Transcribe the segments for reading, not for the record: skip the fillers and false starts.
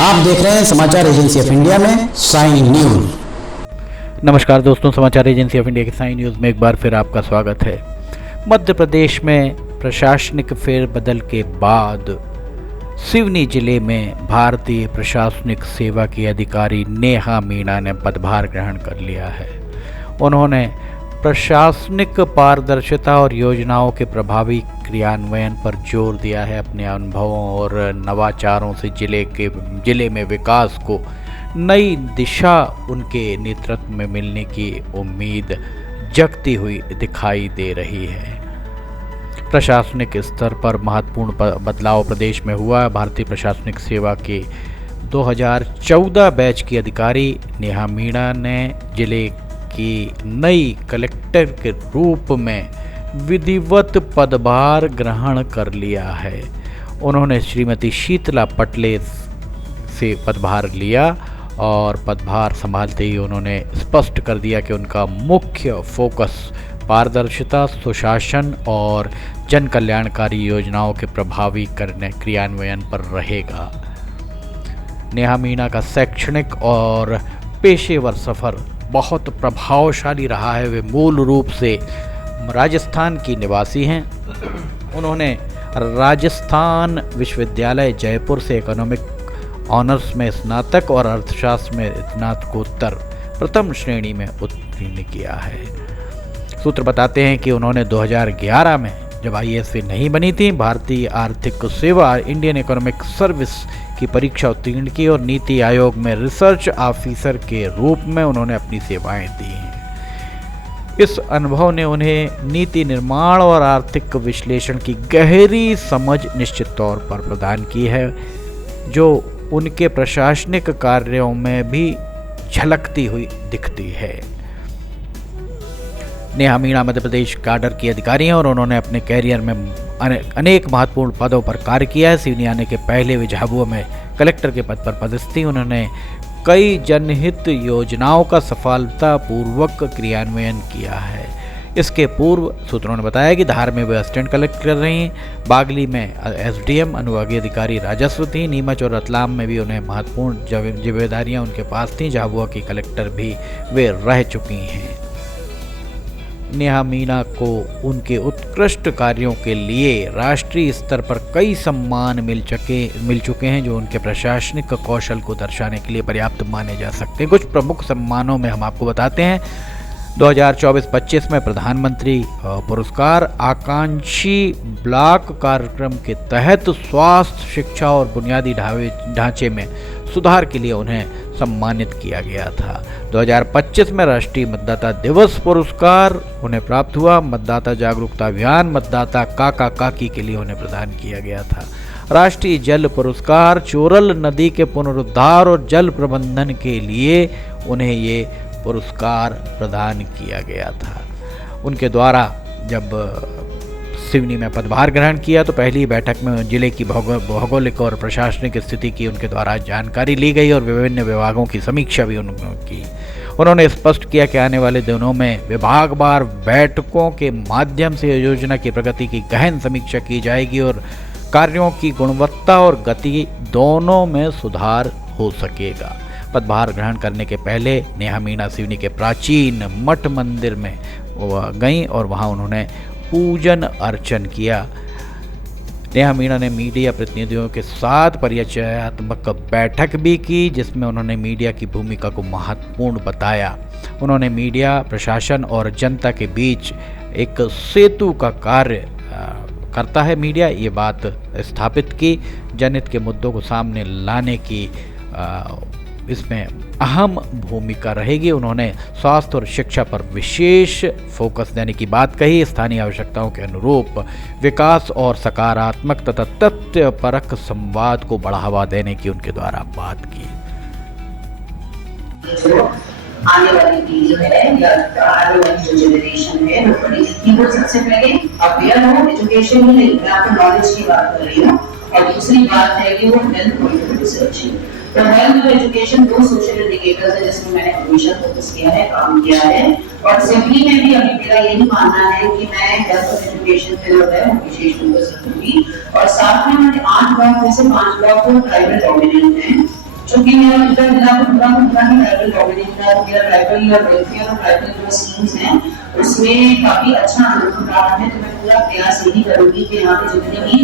आप देख रहे हैं समाचार एजेंसी ऑफ इंडिया में साइन न्यूज। नमस्कार दोस्तों, समाचार एजेंसी ऑफ इंडिया के साइन न्यूज में एक बार फिर आपका स्वागत है। मध्य प्रदेश में प्रशासनिक फेरबदल के बाद सिवनी जिले में भारतीय प्रशासनिक सेवा की अधिकारी नेहा मीणा ने पदभार ग्रहण कर लिया है। उन्होंने प्रशासनिक पारदर्शिता और योजनाओं के प्रभावी क्रियान्वयन पर जोर दिया है। अपने अनुभवों और नवाचारों से जिले में विकास को नई दिशा उनके नेतृत्व में मिलने की उम्मीद जगती हुई दिखाई दे रही है। प्रशासनिक स्तर पर महत्वपूर्ण बदलाव प्रदेश में हुआ। भारतीय प्रशासनिक सेवा के 2014 बैच की अधिकारी नेहा मीणा ने जिले की नई कलेक्टर के रूप में विधिवत पदभार ग्रहण कर लिया है। उन्होंने श्रीमती शीतला पटले से पदभार लिया और पदभार संभालते ही उन्होंने स्पष्ट कर दिया कि उनका मुख्य फोकस पारदर्शिता, सुशासन और जन कल्याणकारी योजनाओं के प्रभावी क्रियान्वयन पर रहेगा। नेहा मीणा का शैक्षणिक और पेशेवर सफर बहुत प्रभावशाली रहा है। वे मूल रूप से राजस्थान की निवासी हैं। उन्होंने राजस्थान विश्वविद्यालय जयपुर से इकोनॉमिक ऑनर्स में स्नातक और अर्थशास्त्र में स्नातकोत्तर प्रथम श्रेणी में उत्तीर्ण किया है। सूत्र बताते हैं कि उन्होंने 2011 में जब IAS नहीं बनी थी, भारतीय आर्थिक सेवा इंडियन इकोनॉमिक सर्विस की परीक्षा उत्तीर्ण की और नीति आयोग में रिसर्च ऑफिसर के रूप में उन्होंने अपनी सेवाएं दी हैं। इस अनुभव ने उन्हें नीति निर्माण और आर्थिक विश्लेषण की गहरी समझ निश्चित तौर पर प्रदान की है, जो उनके प्रशासनिक कार्यों में भी झलकती हुई दिखती है। नेहा मीणा मध्य प्रदेश काडर की अधिकारी हैं और उन्होंने अपने कैरियर में अनेक महत्वपूर्ण पदों पर कार्य किया है। सिवनी आने के पहले वे झाबुआ में कलेक्टर के पद पर पदस्थ थी। उन्होंने कई जनहित योजनाओं का सफलतापूर्वक क्रियान्वयन किया है। इसके पूर्व सूत्रों ने बताया कि धार में वे असिस्टेंट कलेक्टर रही, बागली में SDM अनुभागीय अधिकारी राजस्व थी, नीमच और रतलाम में भी उन्हें महत्वपूर्ण जिम्मेदारियां उनके पास थीं। झाबुआ की कलेक्टर भी वे रह चुकी हैं। नेहा मीणा को उनके उत्कृष्ट कार्यों के लिए राष्ट्रीय स्तर पर कई सम्मान मिल चुके हैं, जो उनके प्रशासनिक कौशल को दर्शाने के लिए पर्याप्त माने जा सकते हैं। कुछ प्रमुख सम्मानों में हम आपको बताते हैं। 2024-25 में प्रधानमंत्री पुरस्कार, आकांक्षी ब्लॉक कार्यक्रम के तहत स्वास्थ्य, शिक्षा और बुनियादी ढांचे में सुधार के लिए उन्हें सम्मानित किया गया था। 2025 में राष्ट्रीय मतदाता दिवस पुरस्कार उन्हें प्राप्त हुआ। मतदाता जागरूकता अभियान, मतदाता काका काकी के लिए उन्हें प्रदान किया गया था। राष्ट्रीय जल पुरस्कार, चोरल नदी के पुनरुद्धार और जल प्रबंधन के लिए उन्हें ये पुरस्कार प्रदान किया गया था। उनके द्वारा जब सिवनी में पदभार ग्रहण किया तो पहली बैठक में जिले की भौगोलिक और प्रशासनिक स्थिति की उनके द्वारा जानकारी ली गई और विभिन्न विभागों की समीक्षा भी की। उन्होंने स्पष्ट किया कि आने वाले दिनों में विभागवार बैठकों के माध्यम से योजना की प्रगति की गहन समीक्षा की जाएगी और कार्यों की गुणवत्ता और गति दोनों में सुधार हो सकेगा। पदभार ग्रहण करने के पहले नेहा मीणा सिवनी के प्राचीन मठ मंदिर में गईं और वहां उन्होंने पूजन अर्चन किया। नेहा मीणा ने मीडिया प्रतिनिधियों के साथ परिचयात्मक बैठक भी की, जिसमें उन्होंने मीडिया की भूमिका को महत्वपूर्ण बताया। उन्होंने मीडिया, प्रशासन और जनता के बीच एक सेतु का कार्य करता है मीडिया, ये बात स्थापित की। जनहित के मुद्दों को सामने लाने की इसमें अहम भूमिका रहेगी। उन्होंने स्वास्थ्य और शिक्षा पर विशेष फोकस देने की बात कही। स्थानीय आवश्यकताओं के अनुरूप विकास और सकारात्मक तथा तथ्यपरक संवाद को बढ़ावा देने की उनके द्वारा बात की। आने वाली पीढ़ी है या आने वाली जो जनरेशन है वो सबसे पहले अवेयर हो। एजुकेशन ही नहीं, मैं आपको नॉलेज की बात कर रही हूँ। और दूसरी बात है कि वो हेल्थ पॉइंट रिसर्च है। तो हेल्थ और एजुकेशन दो सोशल इंडिकेटर्स है जिसमें मैंने हमेशा फोकस किया है, काम किया है। और सिवनी में भी अभी मेरा यही मानना है कि मैं हेल्थ और एजुकेशन पे जो है विशेष फोकस रखूंगी। और साथ में मैंने 8 ब्लॉक में से 5 ब्लॉक को ट्राइबल डोमिनेंट है चूंकि मेरा इधर जिला को पूरा ही ट्राइबल डोमिनेट है, मेरा ट्राइबल वेलफेयर और ट्राइबल जो स्कीम्स हैं उसमें काफी अच्छा अनुभव रहा है। तो मैं पूरा प्रयास यही करूंगी कि यहाँ पे जितने भी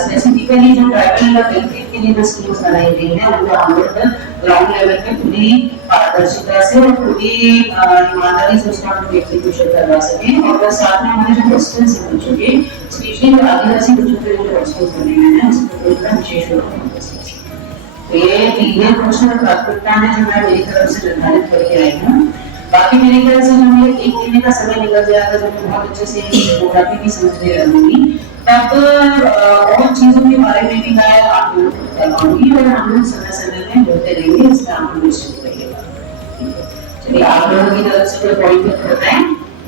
स्पेसिफिकली जो ट्राइबल वेलफेयर के लिए जो स्कीम्स बनाई गई हैं उनको हम लोग ग्राउंड लेवल पे पूरी पारदर्शिता से और पूरी ईमानदारी से उसका हम एग्जीक्यूशन करवा सकें। और साथ में हमारे जो हॉस्टल्स हैं बच्चों के, स्पेशली आदिवासी बच्चों के जो हॉस्टल्स बने हुए हैं उसको विशेष रूप से ये कुछ प्राथमिकता है जो मैं मेरी तरफ से निर्धारित करके आई हूँ। बाकी मेरे ख्याल से जब मेरे एक महीने का समय निकल जाएगा, जब मैं बहुत अच्छे से जियोग्राफी भी समझने लगूंगी, तब और चीजों के बारे में भी मैं आप लोगों को बताऊंगी और हम लोग समय समय में बोलते रहेंगे, इसमें आप लोग निश्चित रहिएगा। चलिए, आप लोगों की तरफ से कोई पॉइंट बताएं।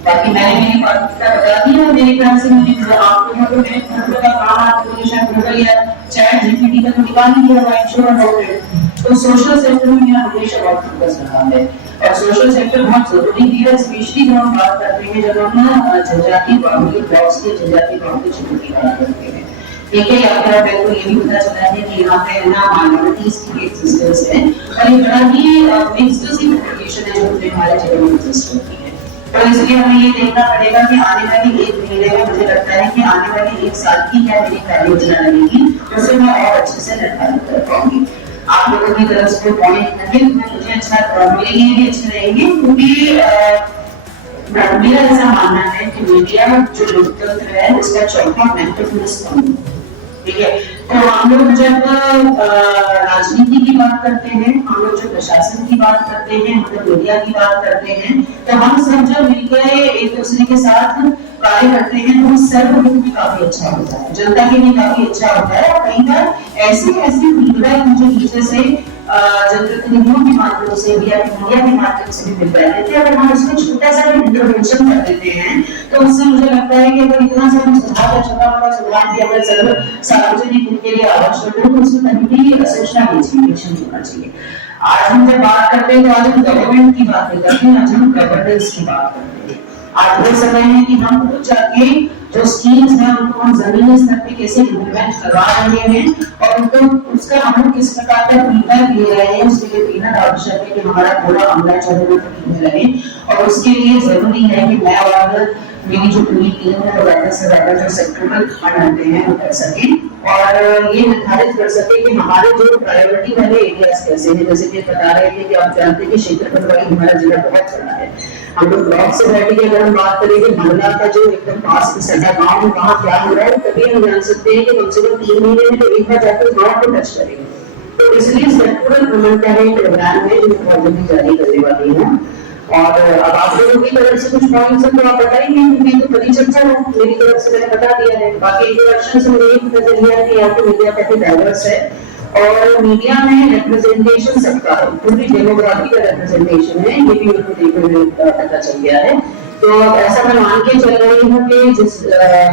बाकी मैंने मेरी प्राथमिकता बता दी है। मेरे ख्याल से मुझे आप लोगों को मेरे घर का काम आपको शायद गूगल या चैट जीपीटी का तो निकाल ही दिया है, श्योर अबाउट इट। तो सोशल सेक्टर में मेरा हमेशा बहुत फोकस रहा है और सोशल सेक्टर बहुत जरूरी भी है, स्पेशली जब हम बात करते हैं, जब हम जनजातीय बाहुल्य ब्लॉक्स के जनजातीय बाहुल्य क्षेत्र की बात करते हैं। ठीक है, यहाँ पर मेरे को ये भी पता चला है कि यहाँ पे ना माइनॉरिटीज की एग्जिस्टेंस है और ये बड़ा ही मिक्स्ड सी पॉपुलेशन है जो हमारे जिले में एग्जिस्ट होती है। तो इसलिए हमें ये देखना पड़ेगा कि आने वाली एक महीने में, मुझे लगता है कि आने वाली एक साल की क्या मेरी कार्य योजना रहेगी, उसे मैं और अच्छे से निर्धारित कर पाऊंगी। आप लोगों की तरफ से पॉइंट लगे मुझे अच्छा, मेरे लिए भी अच्छे रहेंगे, क्योंकि मेरा ऐसा मानना है कि मीडिया जो लोकतंत्र है उसका चौथा महत्वपूर्ण स्तंभ। ठीक है, तो हम लोग जब राजनीति की बात करते हैं, हम लोग जो प्रशासन की बात करते हैं, हम लोग मीडिया की बात करते हैं, तो हम सब जब मिलकर एक दूसरे के साथ कार्य करते हैं तो सर्वहित भी काफी अच्छा होता है, जनता के लिए काफी अच्छा होता है। और कई बार ऐसी फीडबैक मुझे नीचे से जनप्रतिनिधियों के माध्यम से या मीडिया के माध्यम से भी मिल रहे थे। अगर हम इसमें छोटा सा भी इंटरवेंशन कर देते हैं तो उससे मुझे लगता है कि अगर इतना सा सुधार, छोटा मोटा सुधार भी अगर सार्वजनिक हित के लिए आवश्यक है तो उसमें कहीं भी सोचना होना चाहिए। आज हम जब बात करते हैं तो आज हम गवर्नमेंट की बात नहीं करते हैं, आज हम गवर्नेंस की बात करते हैं। आज वो समय है कि हम खुद जाके जो स्कीम्स हैं उनको हम जमीनी स्तर पे कैसे इम्प्लीमेंट करवा रहे हैं और उनको उसका हम लोग किस प्रकार का फीडबैक ले रहे हैं, उसके लिए बेहद आवश्यक है कि हमारा पूरा अमला जो है वो रहे। और उसके लिए जरूरी है कि मैं और मेरी जो पूरी टीम है वो ज्यादा से ज्यादा जो सेक्टरल फंड आते हैं वो कर सके और ये निर्धारित कर सके कि हमारे जो प्रायोरिटी वाले एरियाज कैसे हैं। जैसे कि बता रहे थे कि आप जानते हैं कि क्षेत्रफल वाली हमारा जिला बहुत बड़ा है। हम लोग ब्लॉक से बैठ के अगर हम बात करेंगे मंडला का जो एकदम पास में सटा गाँव में वहाँ क्या हो रहा है, तभी हम जान सकते हैं कि कम से कम 3 महीने में तो एक बार जाकर गाँव को टच करेंगे। तो इसलिए सेक्टरल भ्रमण का एक प्रोग्राम है जो बहुत जल्दी जारी करने वाली है। और अब आप लोगों की तरफ से कुछ पॉइंट्स हैं तो आप बताएंगे, क्योंकि तो परिचर्चा है, मेरी तरफ से मैंने बता दिया है। बाकी इंट्रोडक्शन से मुझे एक नजर लिया कि यहाँ पे मीडिया काफी डाइवर्स है और मीडिया में रिप्रेजेंटेशन सबका है, पूरी डेमोग्राफी का रिप्रेजेंटेशन है, ये भी उनको देखने में पता चल गया है। तो ऐसा मैं मान के चल रही हूँ कि जिस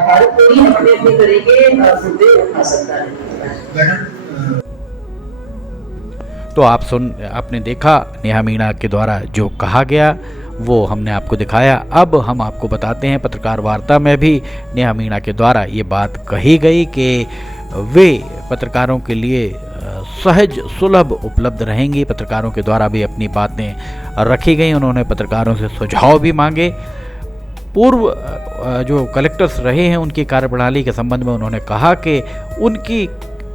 हर कोई अपने अपने तरह के मुद्दे उठा सकता है। तो आपने देखा नेहा मीणा के द्वारा जो कहा गया वो हमने आपको दिखाया। अब हम आपको बताते हैं पत्रकार वार्ता में भी नेहा मीणा के द्वारा ये बात कही गई कि वे पत्रकारों के लिए सहज सुलभ उपलब्ध रहेंगी। पत्रकारों के द्वारा भी अपनी बातें रखी गई, उन्होंने पत्रकारों से सुझाव भी मांगे। पूर्व जो कलेक्टर्स रहे हैं उनकी कार्यप्रणाली के संबंध में उन्होंने कहा कि उनकी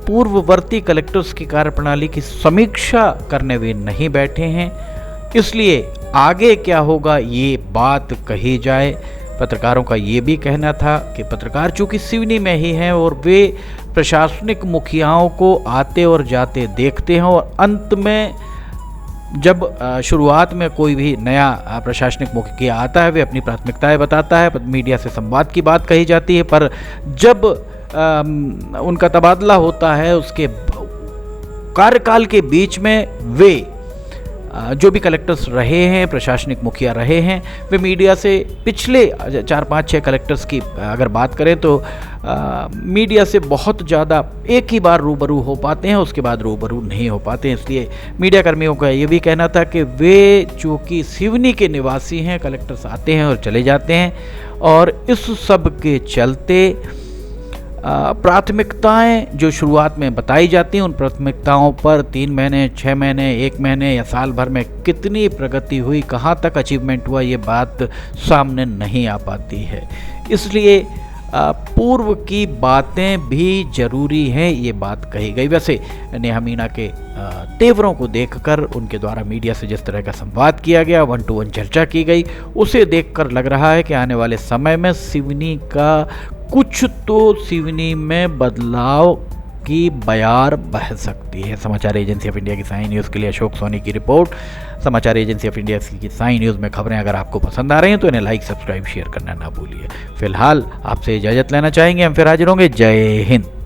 पूर्ववर्ती कलेक्टर्स की कार्यप्रणाली की समीक्षा करने वे नहीं बैठे हैं, इसलिए आगे क्या होगा ये बात कही जाए। पत्रकारों का ये भी कहना था कि पत्रकार चूँकि सिवनी में ही हैं और वे प्रशासनिक मुखियाओं को आते और जाते देखते हैं और अंत में जब शुरुआत में कोई भी नया प्रशासनिक मुखिया आता है वे अपनी प्राथमिकताएं बताता है, मीडिया से संवाद की बात कही जाती है, पर जब उनका तबादला होता है उसके कार्यकाल के बीच में वे जो भी कलेक्टर्स रहे हैं, प्रशासनिक मुखिया रहे हैं, वे मीडिया से पिछले 4-5-6 कलेक्टर्स की अगर बात करें तो मीडिया से बहुत ज़्यादा एक ही बार रूबरू हो पाते हैं, उसके बाद रूबरू नहीं हो पाते हैं। इसलिए मीडिया कर्मियों का ये भी कहना था कि वे चूँकि सिवनी के निवासी हैं, कलेक्टर्स आते हैं और चले जाते हैं और इस सब के चलते प्राथमिकताएं जो शुरुआत में बताई जाती हैं, उन प्राथमिकताओं पर 3 महीने, 6 महीने, 1 महीने या साल भर में कितनी प्रगति हुई, कहाँ तक अचीवमेंट हुआ, ये बात सामने नहीं आ पाती है। इसलिए पूर्व की बातें भी ज़रूरी हैं, ये बात कही गई। वैसे नेहा मीना के तेवरों को देखकर, उनके द्वारा मीडिया से जिस तरह का संवाद किया गया, 1-to-1 चर्चा की गई, उसे देखकर लग रहा है कि आने वाले समय में सिवनी का कुछ तो सिवनी में बदलाव की बयार बह सकती है। समाचार एजेंसी ऑफ इंडिया की साई न्यूज़ के लिए अशोक सोनी की रिपोर्ट। समाचार एजेंसी ऑफ इंडिया की साई न्यूज़ में खबरें अगर आपको पसंद आ रही हैं तो इन्हें लाइक, सब्सक्राइब, शेयर करना ना भूलिए। फिलहाल आपसे इजाज़त लेना चाहेंगे, हम फिर हाजिर होंगे। जय हिंद।